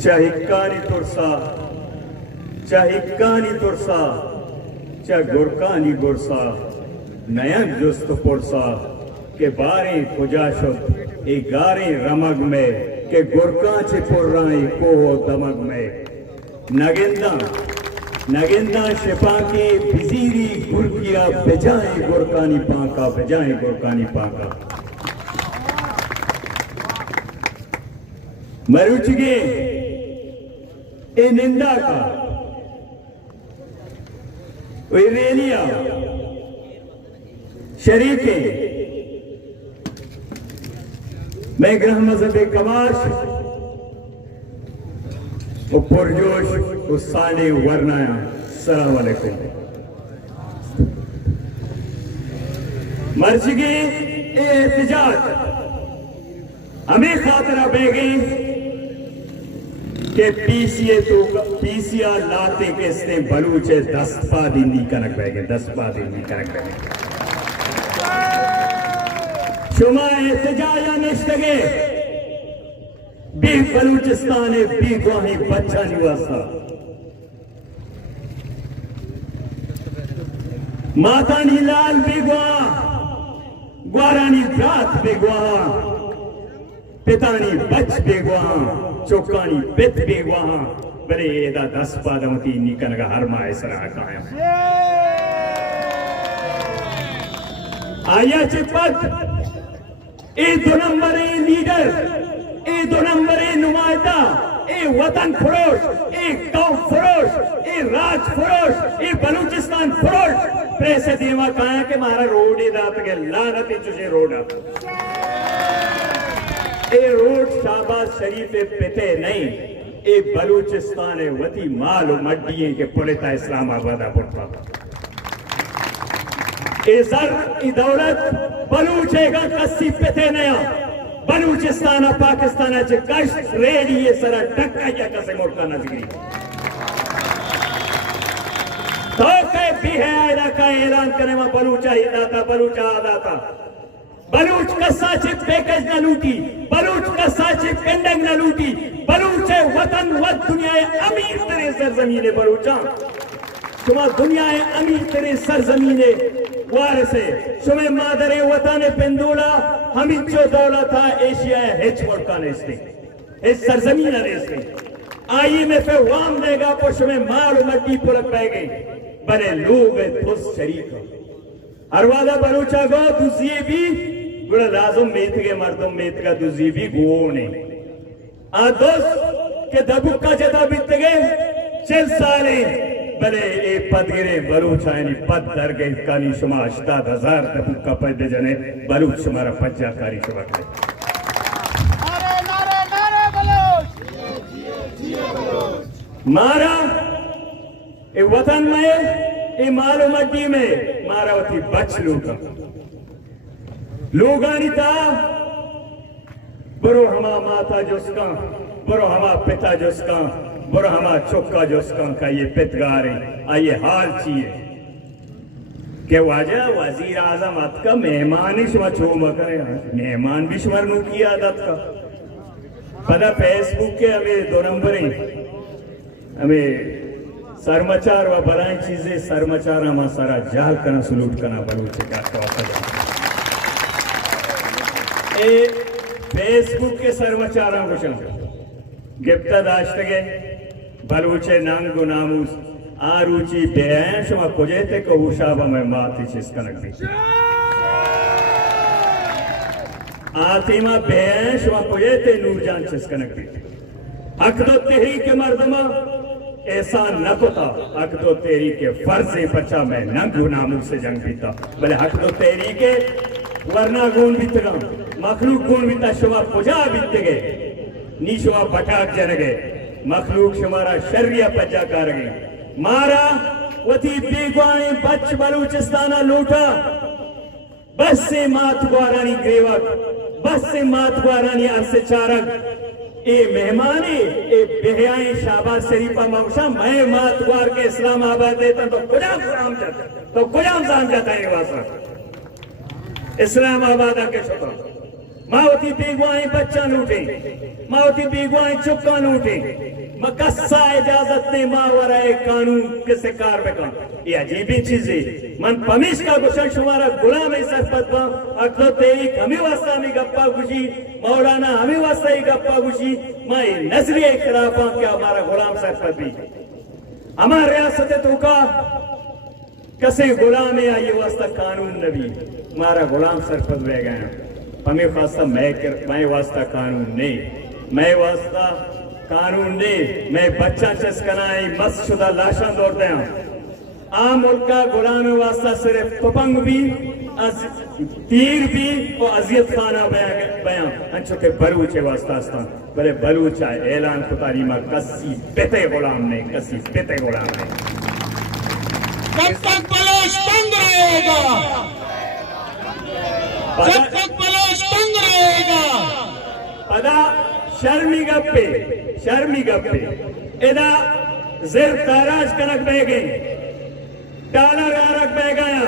Chahikani tursa, cha gurkani gursa, nayan just porsa, ke bare kujashut, e gare ramag mein, ke gurka chipurrai koho damag mein. Naginda shipa ki biziri gurkiya bejaye gurkani panka. Maruchige e ninda ka Irenia शरीके मैं ग्रह मजहब कमाश और पुरजोश उसाने वरनाया सलाम अलैकुम मर्जिगे एहतिजाज हमें खातरा बेगी के PCR लाते के इसने बलूचे 10 दिन कनक बैगे शुमा एहतिजाया निश्तगे भी बलूचिस्तान भी गुआही बच्चा निवासा माता नीलाल भी ग्वारानी रात भी गुआ पितानी बच भी गुआ चौकानी पित भी गुआ बरे एदा 10 पादमती निकनगा हर माए सरा कायम आया चिपत ए 2 नंबरे लीडर ए 2 नंबरे नुमाइंदा ए वतन फरोश ए कौम फरोश ए राज फरोश ए बलूचिस्तान फरोश प्रेस दीवा कहा के मारा रोड ही दात के लानत चुसे रोड ए रोड शाहबाज शरीफ पिते नहीं ए बलूचिस्तान वती माल मड्डिए के पुलिता इस्लामाबाद पुरता ए जर ई दौलत बलूचेगा कस्सी पिते नया बलूचिस्तान पाकिस्तान चे कश रेडी ये सरा टक्का या कसे मोटा नजरी तो के भी है आयदा का ऐलान करने में बलूचा ही दाता बलूचा आदाता बलूच का साचिब पैकेज न लूटी बलूच का साचिब कंडंग न लूटी बलूचे वतन वत दुनिया अमीर तेरे सरजमीने बलूचा शुमा दुनिया अमीर तेरे सरजमीने वारसे शुमे मादरे वतन पेंदोला हमिद जो दौलत था एशिया हिच वोटकाने इसने इस सरजमीन रेसने आई में फिर वाम देगा पर शुमे माल मट्टी पुलक पै गई बने लोग खुश शरीक अरवादा बलूचा गो दूसरी भी गुड़ा राजों मेथ के मर्दों मेथ का दूसरी भी गोने आ दोस्त के दबुक्का जता बीत गए 6 साले बने ए पदगिरे बलूचा यानी पद दर गए कानी शुमा 8000 दबुक्का पैदे जने बलूच शुमारा पज्जा कारी शुमा करे मारा ए वतन में ए मालो मड्डी में मारा होती बच लोगानी था बरो हमा माता जोस्का बरो हमा पिता जोस्का बरो हमा चौका जोस्का का ये पितगारे आइए हाल चाहिए के वाजा वजीर आजम अत का मेहमान ही शुमा छोमा करे मेहमान भी शुमार की आदत का पता फेसबुक के हमें 2 नंबर हमें सरमचार व बलाई चीजें सरमचार हम सारा जाल करना सलूट करना बलूचे का ए फेसबुक के सरमचार कुशन गिफ्ता दाश्तगे बलूचे नांगो नामूस आरुचि बेयांश व कुजेते को उशाबा में माती चीज कनक दी आतिमा बेयांश व कुजेते नूरजान चीज कनक दी हक दो तेरी के मर्दमा ऐसा न कोता हक दो तेरी के फर्जे बच्चा में नंगू नामू से जंग बीता भले हक दो तेरी के वरना गुण बीतगा मखलूक गुण बीता शुमा पुजा बीत गए नीशुआ पटाक जन गए मखलूक शुमारा शर्रिया पज्जा कर गए मारा वती बेगवाए बच बलूचिस्ताना लूटा बस से मात ग्वारानी ग्रेवक बस से मात ग्वारानी अरसे चारक ए मेहमानी ए बेहयाए शाहबाज शरीफा मौशा मैं मातवार के इस्लामाबाद देता तो गुलाम जाम जाता है वासा इस्लामाबाद के छोटा मावती बेगुआई बच्चा लूटे, मावती बेगुआई चुक्का लूटे, कस्सा इजाजत ने मावराए कानून किसे कार में काम। ये अजीबी चीज है। मन पमिश का गुशन शुमारा गुलाम है सरपत बा अक्लो तेरी हमें वास्ता में गप्पा गुशी मौलाना हमें वास्ता ही गप्पा गुशी माई नजरी इख्तिलाफा क्या हमारा गुलाम सरपत भी हमारे रियासत तो का कसे गुलाम है ये वास्ता कानून नबी हमारा गुलाम सरपत रह गया। हमें वास्ता मैं वास्ता कानून नहीं, मैं वास्ता कानून ने मैं बच्चा चस्कनाई मस्त शुदा लाशा दौड़ते हैं। आम मुल्क का गुलाम वास्ता सिर्फ पपंग भी तीर भी और अजियत खाना बयां अंचो के बलूचे वास्ता भले बलूचा ऐलान कुतारी में कसी बेते गुलाम नहीं, कसी बेते गुलाम नहीं। जब तक बलूच तंग रहेगा, जब तक बलूच तंग रहेगा, पदा शर्मी गप्पे इदा जिर ताराज कनक बह गई डॉलर आरक बह गया।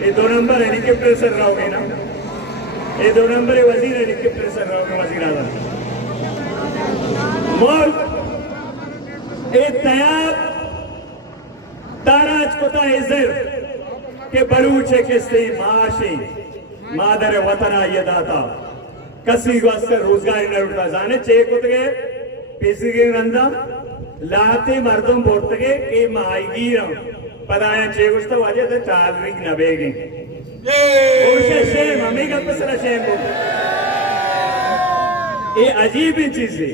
ये 2 नंबर हेलीकॉप्टर सर रहोगे ना, ये 2 नंबर वजीर हेलीकॉप्टर सर रहोगे वजीर आजम मोल ए तैयार ताराज कोता इजर के बलूचे किस्ते माशे मादर वतना ये दाता कसी वास्ते रोजगारी न उठा जाने चे कुतगे पेसिगे रंदा लाते मर्दम बोर्तगे के माईगी रम पदाया चे गुस्ता वाजे ते चाल रिग न बेगे ओशे शेम हमें का पसरा शेम ये अजीब चीज है।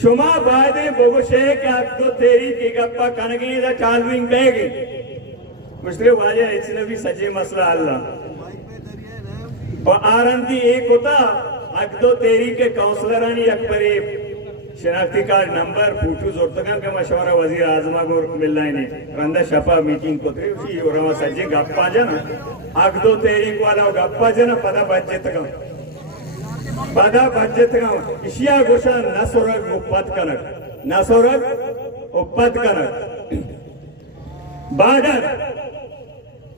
शुमा बादे बोगोशे क्या तो तेरी की गप्पा कनगी दा चाल रिग बेगे मुश्किल वाजे इसने भी सच्चे मसला अल्लाह और आरंदी एक होता अगदो तेरी के काउंसलरानी अकबरी शनाख्ती कार्ड नंबर फूटू जोड़तगा के मशवरा वजीर आजमा को मिलना ही नहीं रंदा शपा मीटिंग को थे उसी और सज्जे गप्पा जना अगदो तेरी को वाला गप्पा जना पदा बजट का इशिया गोशा नसोरग उपद कनक बाडर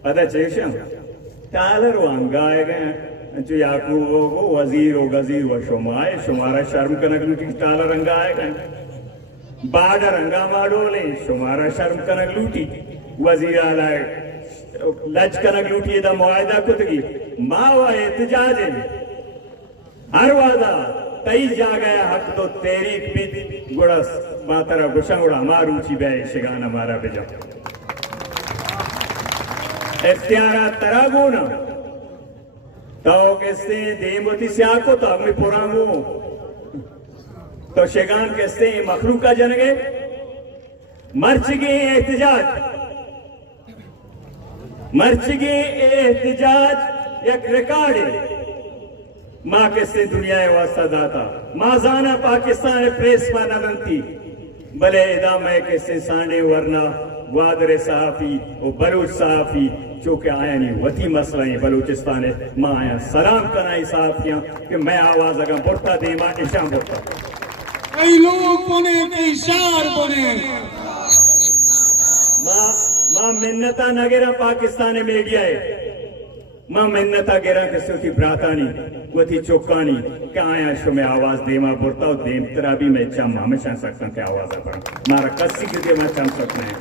पदा चेशम तालर वांगाए गए जो याकूब वो वजीर व गजीर व शुमाए शुमारा शर्म कनक लूटी ताला रंगा आएगा बाड़ा रंगा माडोले शुमारा शर्म कनक लूटी वजीर आलाए लज कनक लूटी दा मुआयदा कुतगी मावा एहतजाज हर वादा तई जा गया हक तो तेरी भी गुड़स मातरा गुशा उड़ा मारू ची बे शिगाना मारा बेजा इख्तियारा तरागुना तो कहते देमती से आको तो हमें पुरांगो तो शेगान कहते मखलूका जनगे मर्चगे एहतजाज एक रिकॉर्ड है माँ कहते दुनिया वास्ता दाता माँ जाना पाकिस्तान प्रेस पानंती भले इदा मैं कहते सांडे वरना वादरे सहाफी और बलूच सहाफी चूंकि आया नहीं वती मसला है बलूचिस्तान है माँ आया सलाम कराई साफियां कि मैं आवाज अगर बोलता दे माँ इशाम बोलता कई लोग बने कई शार बने माँ मिन्नता नगेरा पाकिस्तान मीडिया है माँ मिन्नता गेरा किसी थी ब्रातानी वो थी चौकानी क्या आया शो में आवाज देमा बोलता और देम तेरा भी मैं चम हमेशा सकता क्या आवाज अपना मारा कस्सी के मैं चम सकता है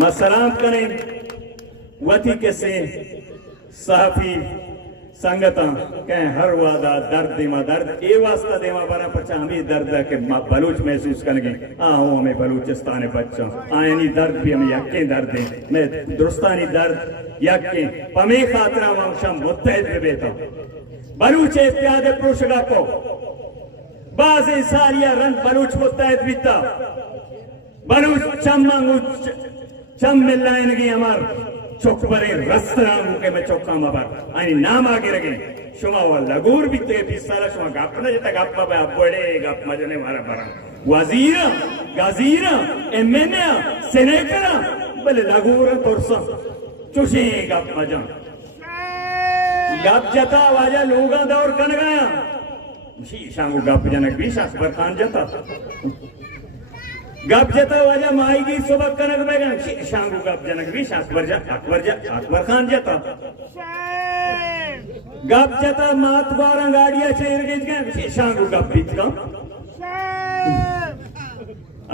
माँ सलाम करें वती कैसे साफी संगता कह हर वादा दर्द देमा दर्द ए वास्ता देमा बना पचा हमें दर्द है कि बलूच महसूस करेंगे हूँ हमें बलूचिस्तान बच्चा आयनी दर्द भी हमें यके दर्द है मैं दुरुस्तानी दर्द यके पमे खातरा वंशम मुत्तहिद बेता बलूच इत्यादि पुरुषगा को बाज़ सारिया रंग बलूच मुत्तहिद बीता बलूच चम मिलाएंगे हमार चौक बरे रस्तरांग के मैं चौका मबार आनी नाम आगे लगे शुमा वाला लगूर भी ते पिसाला शुमा गापना जता गापमा बे बड़े गापमा जने मारा बरा वजीरा गाजीरा एमएनए सेनेटर बले लगूर तोरसा चुशी गापमा जा गाप जता वाजा लोगा दौर कन गया शी शांगु गाप जनक भी शास पर खान जता गप जता वाजा माईगी सुबह कनक बेगम शांगु गप जनक भी अकबर खान जता गप जता मात बारा गाड़िया चेर गए शांगू गप बीत का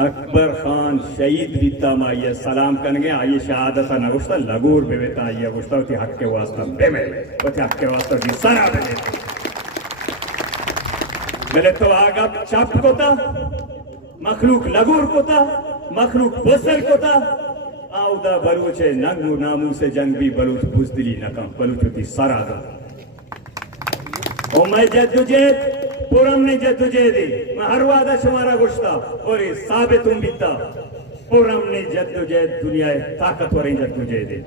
अकबर खान शहीद बीता माइया सलाम करेंगे आइए शहादत नगुश्ता लगूर बेवेता आइए गुश्ता उती हक के वास्ता बेमे उती हक के वास्ता भी सरा बेले मेरे तो आगा चाप कोता मखलूक लगूर कोता मखलूक बसर कोता आउदा बलूचे नंगू नामू से जंग भी बलूच बुजदिली नकम बलूच उती सरा दा ओ मैं जद्दुजहद पुरम ने जद्दुजहदी मैं हर वादा शुमारा गुश्ता और ये साबित उम्मीदा पुरम ने जद्दुजहद दुनिया ताकतवर जद्दुजहदी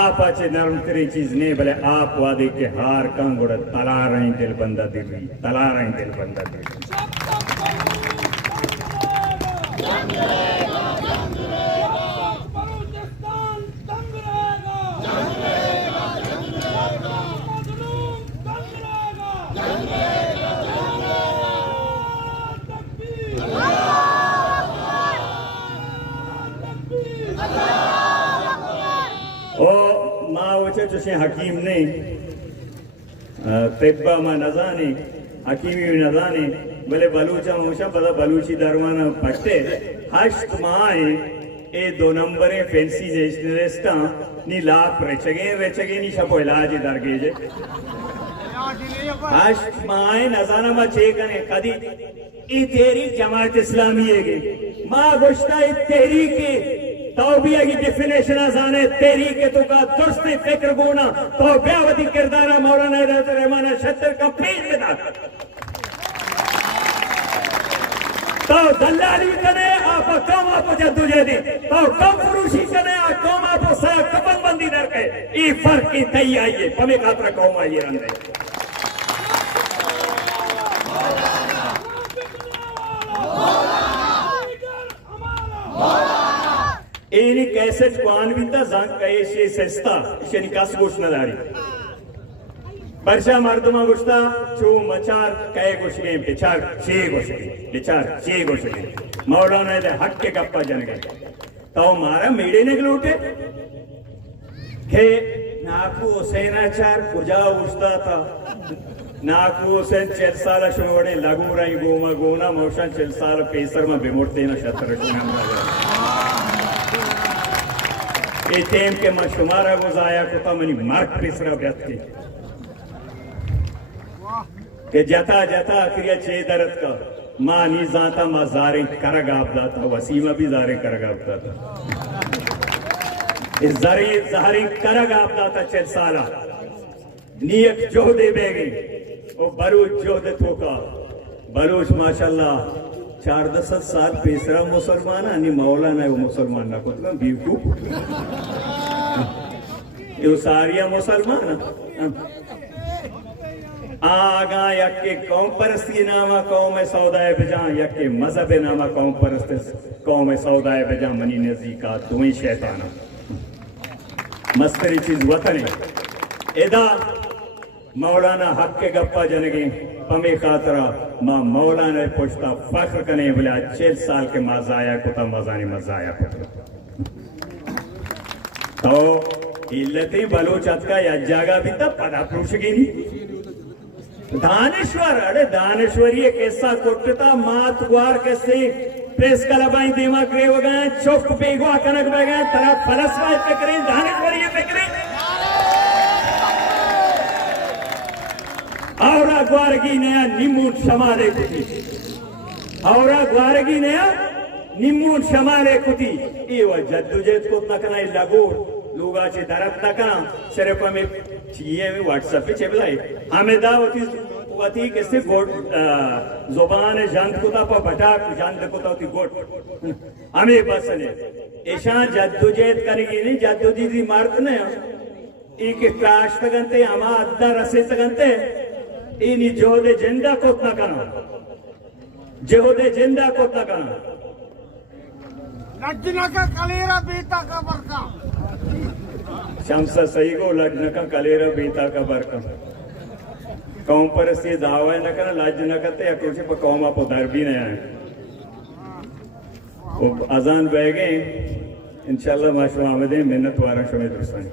आप अच्छे नरम तेरी चीज नहीं भले आप वादे के हार कंगुड़ तला रहे दिल बंदा दिली तला रहे दिल बंदा दिली चुसे हकीम ने तिब्बा मा नजाने हकीमी नजाने भले बलूचा मुशा पता बलूची दरवाना पट्टे हश्त माए ए 2 नंबरे फैंसी नेशनलिस्टा नी लाप रेचगे नी शपो इलाज दरगे जे हश्त माए नजाना मा चेकने कदी ई तेरी जमात इस्लामी है मा गोश्ता ई तेरी के तौबिया की डेफिनेशन आसाने तेरी के तो का दुरुस्ती फिक्र गोना तो ब्यावती किरदारा मौलाना रहमान शतर का पीर में था तो दलाली कने आप कम आप जद्दुजहदी तो कम फरोशी कने आप कम आप सा कबन बंदी दर के ई फर्क की तई आइए पमे खातर कौम आइए रंदे एनी कैसेट क्वान विंता जंग कैसे सस्ता शेनी कास गोशनादारी परशा मर्दमा गोश्ता चो मचार कै गोशगे बिचार छे गोशगे मौलाना दे हक के गप्पा जन गए तो मारा मेड़े ने लूटे के नाकू हुसैनाचार कुजा उस्ता था नाकू हुसैन 4 साल शोड़े लगू रही गोमा गोना मोशन 4 साल पेसर में बिमोड़ते ना शतर ये टेम के मैं शुमारा गुजाया को तो मनी मार्क पिसरा व्यक्ति के जता जता क्रिया चे दरद का माँ नी जाता माँ जारे करग आपदा था वसीमा भी जारे करग आपदा था इस जारी करग आपदा था 4 साला नियत जोहदे बेगी वो बलूच जोहदे थोका बलूच माशाल्लाह 4-10 साल पेसरा मुसलमान आणि मौलाना वो मुसलमान ना को तो बेवकूफ यो सारिया मुसलमान आगा यके कौम परस्ती नामा कौम है सौदाए बजा यके मजहब नामा कौम परस्ती कौम है सौदाए बजा मनी नजीका दोई शैताना मस्तरी चीज वतन एदा मौलाना हक के गप्पा जनगे पमे खातरा माँ मौलाना पोछता फख्र कने बोले 4 साल के मजाया को तो मजानी मजाया तो इल्लती बलोचत का या जागा भी तब पदा पुरुषगी नहीं दानेश्वर अरे दानेश्वरी एक ऐसा कोटता मात गुआर कैसे प्रेस कलबाई दिमाग रे हो गए चौक पे गुआ कनक बह गए तरफ फलसफा पे करें दानेश्वरी पे करें औरा ग्वारगी नया निम्मून शमाले कुती औरा ग्वारगी नया निम्मून शमाले कुती ये वो जद्दुजहद को तकना लगो लोगाचे दरद तकना सिर्फ हमें चाहिए व्हाट्सएप पे चेबलाई हमें दावती वती कैसे गोट जुबान जंद को ता बटा जंद को ता गोट हमें बस ने ऐसा जद्दुजहद करेगी नहीं जद्दुजहदी मारत ने एक क्राश तगंते हमा अद्दा रसे तगंते इनी जोहदे जिंदा को तकना जोहदे जिंदा को तकना लज्जना का कलेरा बेटा का बरका शमसा सही को लज्जना का कलेरा बेटा का बरका कौम पर से दावा न करना लाज न करते या कुछ पर कौम आप उधर भी नहीं आए वो अजान बह गए इंशाल्लाह माशा आमदे मिन्नत वारा शुमे दुरुस्तानी